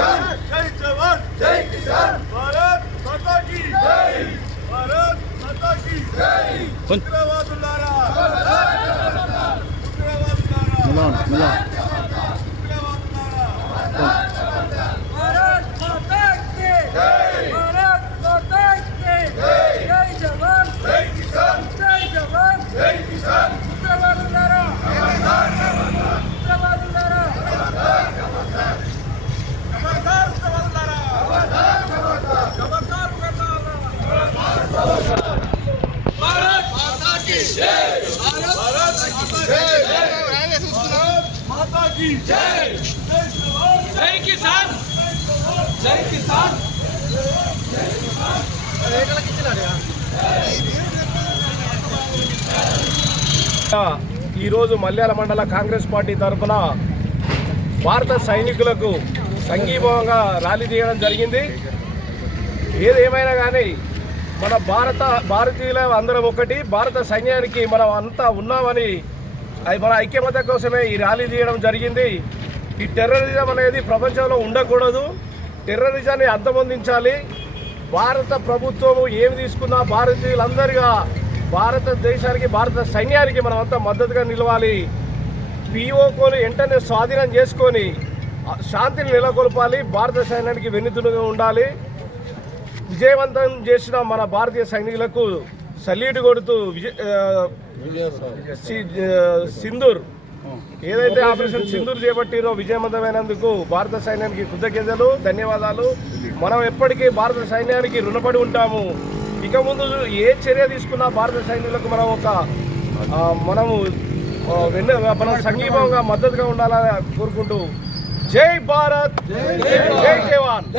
కిసాన్ జై జవాన్ జై కిసాన్ భారత్ మాతా కీ జై భారత్ మాతా కీ జై ఉగ్రవాదులారా ఉగ్రవాదులారా. జై భారత్ మాతా కీ జై భారత్ మాతా కీ జై జై కిసాన్ జై కిసాన్ ఈరోజు మల్యాల మండల కాంగ్రెస్ పార్టీ తరఫున భారత సైనికులకు సంఘీభావంగా ర్యాలీ తీయడం జరిగింది. ఏదేమైనా కానీ మన భారత భారతీయుల అందరం ఒకటి భారత సైన్యానికి మనం అంతా ఉన్నామని అది మన ఐక్యమత్య కోసమే ఈ ర్యాలీ తీయడం జరిగింది. ఈ టెర్రరిజం అనేది ప్రపంచంలో ఉండకూడదు. టెర్రరిజాన్ని అంతమొందించాలి. భారత ప్రభుత్వము ఏమి తీసుకున్నా భారతీయులందరిగా భారతదేశానికి భారత సైన్యానికి మనం అంతా మద్దతుగా నిలవాలి. పిఓకోని వెంటనే స్వాధీనం చేసుకొని శాంతిని నెలకొల్పాలి. భారత సైన్యానికి వెన్నుతునుగా ఉండాలి. విజయవంతం చేసిన మన భారతీయ సైనికులకు సల్యూట్ కొడుతూ సింధూర్. ఏదైతే ఆపరేషన్ సింధూర్ చేపట్టిరో విజయవంతమైనందుకు భారత సైన్యానికి కృతజ్ఞతలు ధన్యవాదాలు. మనం ఎప్పటికీ భారత సైన్యానికి రుణపడి ఉంటాము. ఇక ముందు ఏ చర్య తీసుకున్నా భారత సైనికులకు మనం ఒక మనము వెన్న మనం సంఘీభావంగా మద్దతుగా ఉండాలని కోరుకుంటూ జై భారత్